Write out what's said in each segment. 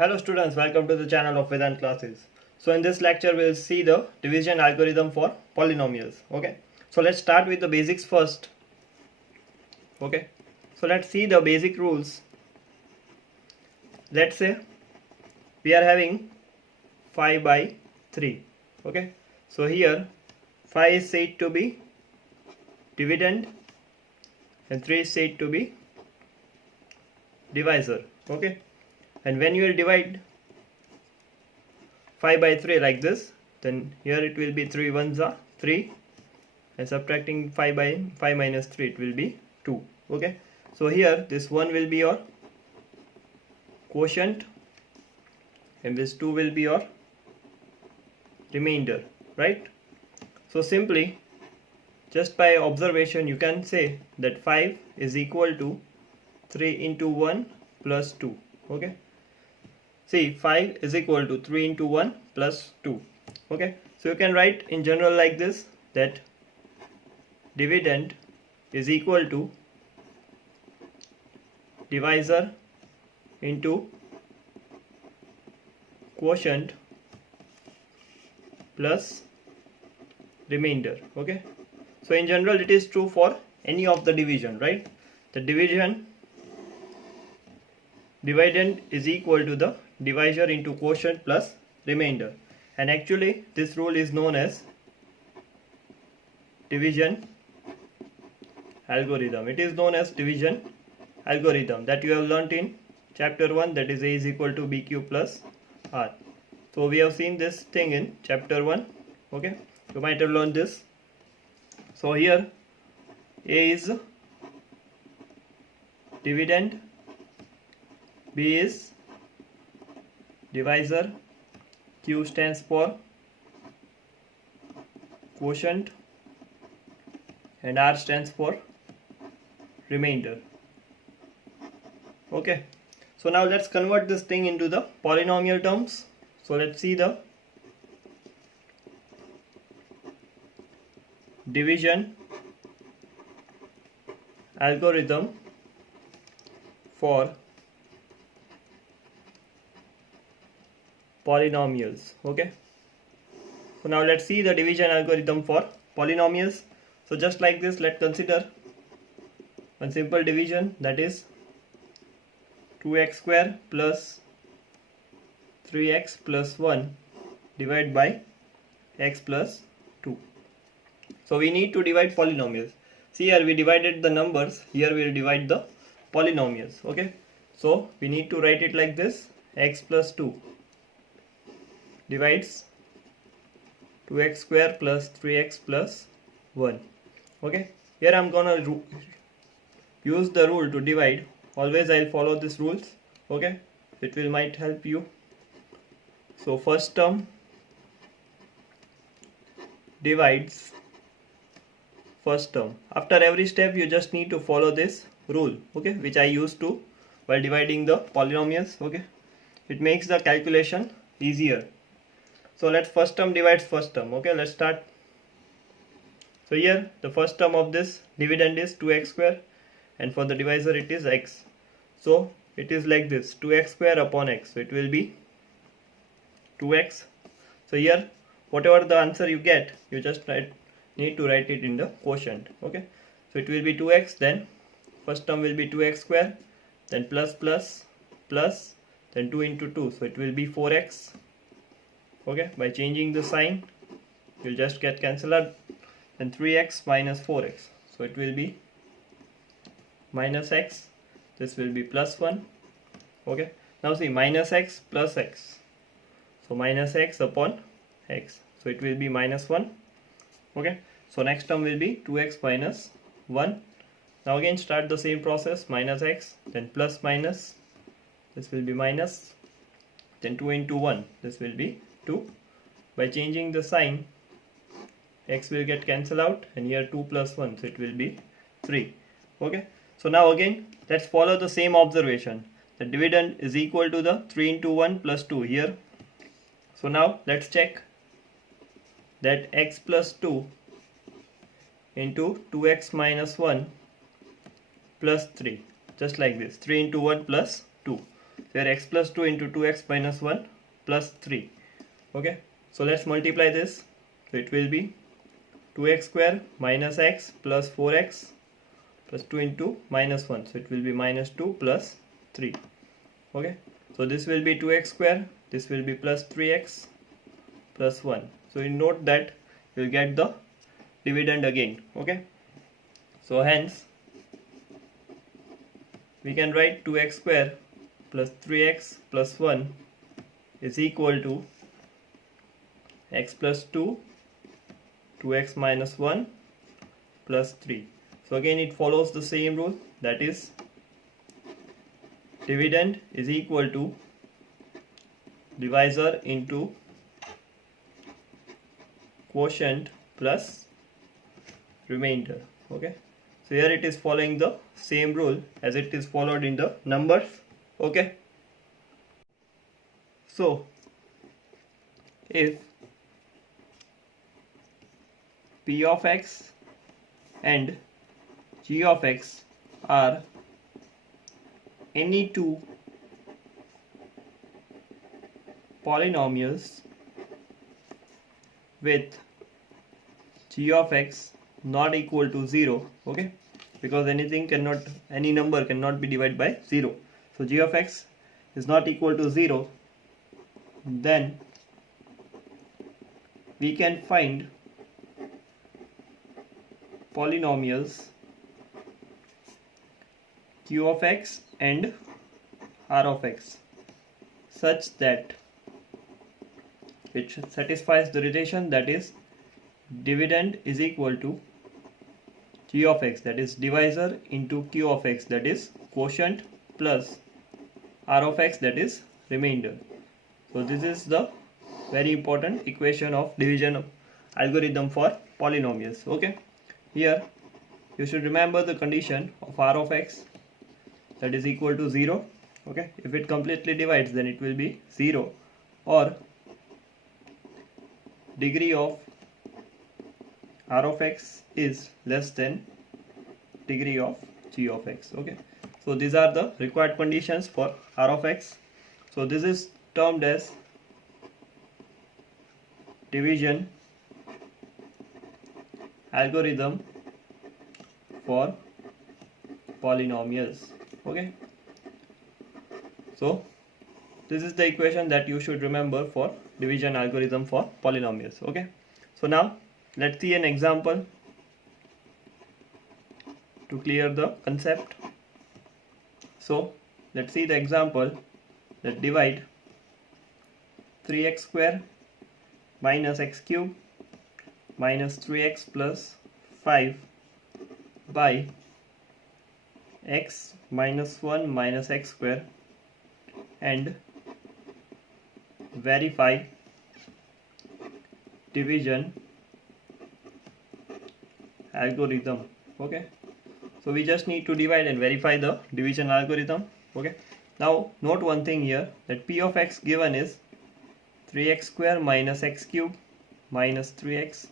Hello students, welcome to the channel of Vedant classes. So in this lecture we'll see the division algorithm for polynomials. Okay, so let's start with the basics first. Okay, so let's see the basic rules. Let's say we are having 5 by 3. Okay, so here 5 is said to be dividend and 3 is said to be divisor. Okay, and when you will divide 5 by 3 like this, then here it will be 3 ones are 3, and subtracting 5 by 5 minus 3 it will be 2. Okay, so here this 1 will be your quotient and this 2 will be your remainder, right? So simply just by observation you can say that 5 is equal to 3 into 1 plus 2. Okay, see 5 is equal to 3 into 1 plus 2. Okay, so you can write in general like this, that dividend is equal to divisor into quotient plus remainder. Okay, so in general it is true for any of the division, right? The dividend is equal to the divisor into quotient plus remainder, and actually this rule is known as division algorithm. It is known as division algorithm that you have learnt in chapter 1, that is A is equal to BQ plus R. So we have seen this thing in chapter 1. Okay, you might have learned this. So here A is dividend, B is divisor, Q stands for quotient, and R stands for remainder. Okay, so now let's convert this thing into the polynomial terms. So let's see the division algorithm for polynomials. Okay, so now let's see the division algorithm for polynomials. So just like this, let's consider one simple division, that is 2x square plus 3x plus 1 divided by x plus 2. So we need to divide polynomials. See, here we divided the numbers, here we will divide the polynomials. Okay, so we need to write it like this: x plus 2 divides 2x square plus 3x plus 1. Okay, here I am gonna use the rule to divide. Always I'll follow these rules. Okay, it will might help you. So first term divides first term. After every step you just need to follow this rule, okay, which I used to while dividing the polynomials. Okay, it makes the calculation easier. So let's first term divides first term. Okay, let's start. So here the first term of this dividend is 2x square, and for the divisor it is x. So it is like this: 2x square upon x, so it will be 2x. So here whatever the answer you get, you just need to write it in the quotient. Okay, so it will be 2x, then first term will be 2x square, then plus plus plus, then 2 into 2, so it will be 4x. Okay, by changing the sign you'll just get cancelled out, and 3x minus 4x, so it will be minus x, this will be plus 1. Okay, now see, minus x plus x, so minus x upon x, so it will be minus 1. Okay, so next term will be 2x minus 1. Now again start the same process: minus x, then plus minus, this will be minus, then 2 into 1, this will be 2. By changing the sign, x will get cancelled out, and here 2 plus 1, so it will be 3. Okay, so now again let's follow the same observation. The dividend is equal to the 3 into 1 plus 2 here. So now let's check that x plus 2 into 2x minus 1 plus 3, just like this: 3 into 1 plus 2. So here x plus 2 into 2x minus 1 plus 3. Okay, so let's multiply this. So it will be 2x square minus x plus 4x plus 2 into minus 1. So it will be minus 2 plus 3. Okay, so this will be 2x square, this will be plus 3x plus 1. So you note that you will get the dividend again. Okay, so hence we can write 2x square plus 3x plus 1 is equal to x plus 2, 2x minus 1 plus 3. So again it follows the same rule, that is dividend is equal to divisor into quotient plus remainder. Okay, so here it is following the same rule as it is followed in the numbers. Okay, so if p of x and g of x are any two polynomials with g of x not equal to 0, okay, because any number cannot be divided by 0. So g of x is not equal to 0, then we can find polynomials q of x and r of x such that it satisfies the relation, that is dividend is equal to g of x, that is divisor, into q of x, that is quotient, plus r of x, that is remainder. So this is the very important equation of division algorithm for polynomials. Okay, here you should remember the condition of r of x, that is equal to 0. Okay, if it completely divides, then it will be 0, or degree of r of x is less than degree of g of x. Okay, so these are the required conditions for r of x. So this is termed as division algorithm for polynomials. Okay, so this is the equation that you should remember for division algorithm for polynomials. Okay, so now let's see an example to clear the concept. So let's see the example that divide 3x square minus x cube minus 3x plus 5 by x minus 1 minus x square, and verify division algorithm. Okay, so we just need to divide and verify the division algorithm. Okay, now note one thing here, that p of x given is 3x square minus x cube minus 3x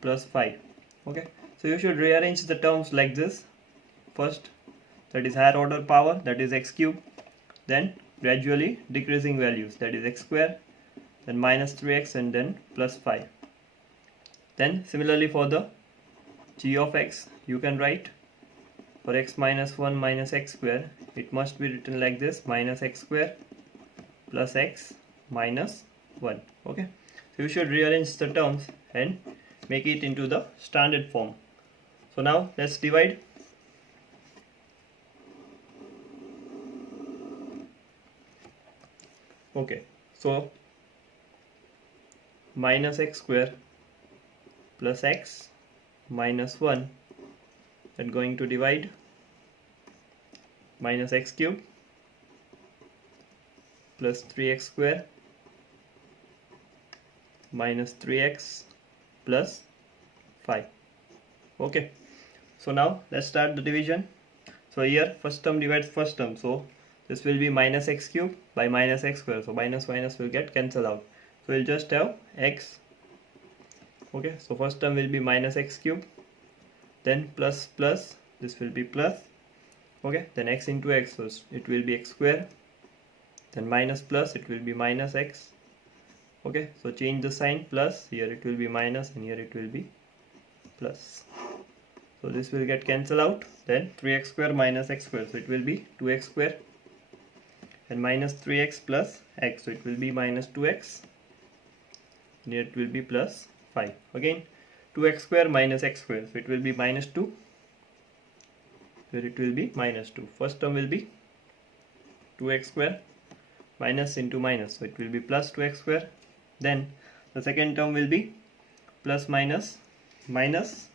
plus 5. Okay, so you should rearrange the terms like this. First, that is higher order power, that is x cube, then gradually decreasing values, that is x square, then minus 3x, and then plus 5. Then similarly for the g of x, you can write for x minus 1 minus x square, it must be written like this, minus x square plus x minus 1. Okay, so you should rearrange the terms and make it into the standard form. So now let's divide. Okay, so minus x square plus x minus 1, that going to divide minus x cube plus 3x square minus 3x plus 5. Okay, so now let's start the division. So here first term divides first term, so this will be minus x cube by minus x square, so minus minus will get cancelled out, so we'll just have x. Okay, so first term will be minus x cube, then plus this will be plus. Okay, then x into x, so it will be x square then minus plus, it will be minus x. Okay, so change the sign, plus, here it will be minus and here it will be plus. So this will get cancelled out, then 3x square minus x square, so it will be 2x square, and minus 3x plus x, so it will be minus 2x, and here it will be plus 5. Again 2x square minus x square, so it will be minus 2, here it will be minus 2. First term will be 2x square minus into minus, so it will be plus 2x square. Then the second term will be plus minus minus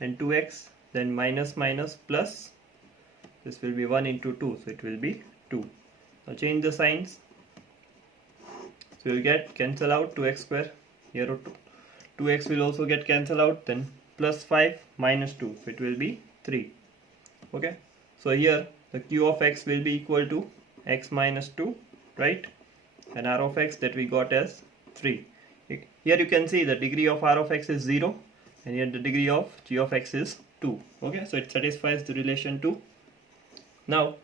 and 2x, then minus minus plus, this will be 1 into 2, so it will be 2. Now change the signs, so you will get cancel out 2x square, here 2x will also get cancelled out, then plus 5 minus 2, so it will be 3. Okay, so here the q of x will be equal to x minus 2, right, and r of x that we got as 3. Here you can see the degree of r of x is 0, and here the degree of g of x is 2. Okay, so it satisfies the relation 2. Now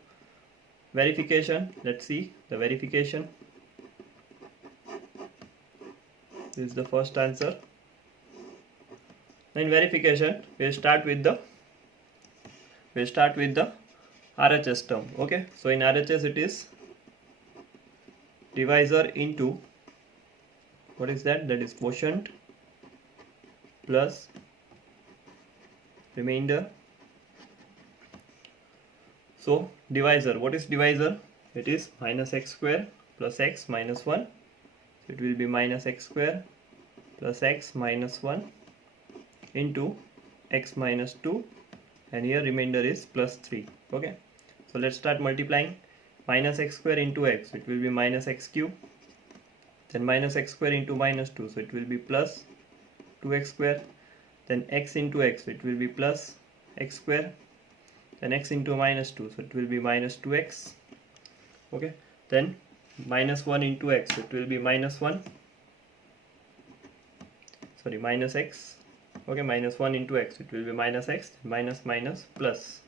verification, let's see the verification. This is the first answer. In verification, we'll start with the RHS term. Okay, so in RHS it is divisor into, what is that? That is quotient plus remainder. So divisor, what is divisor? It is minus x square plus x minus 1. So it will be minus x square plus x minus 1 into x minus 2, and here remainder is plus 3. Okay, so let's start multiplying. Minus x square into x, it will be minus x cube, then minus x square into minus 2, so it will be plus 2x square, then x into x, so it will be plus x square, then x into minus 2, so it will be minus 2x. Okay, then minus 1 into x, so it will be minus 1, sorry, minus x. Okay, minus 1 into x, it will be minus x, minus minus plus,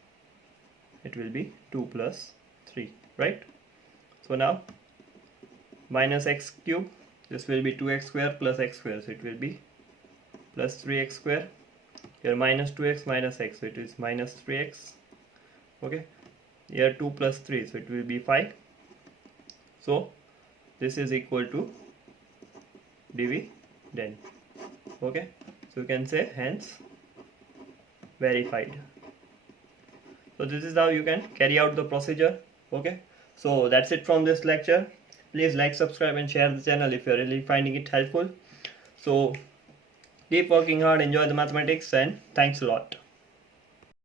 it will be 2 plus 3, right? So now minus x cube, this will be 2x square plus x square, so it will be plus 3x square. Here minus 2x minus x, so it is minus 3x. Okay, here 2 plus 3, so it will be 5. So this is equal to dividend. Okay, so you can say hence verified. So this is how you can carry out the procedure. Okay, so that's it from this lecture. Please like, subscribe and share the channel if you're really finding it helpful. So keep working hard, enjoy the mathematics, and thanks a lot.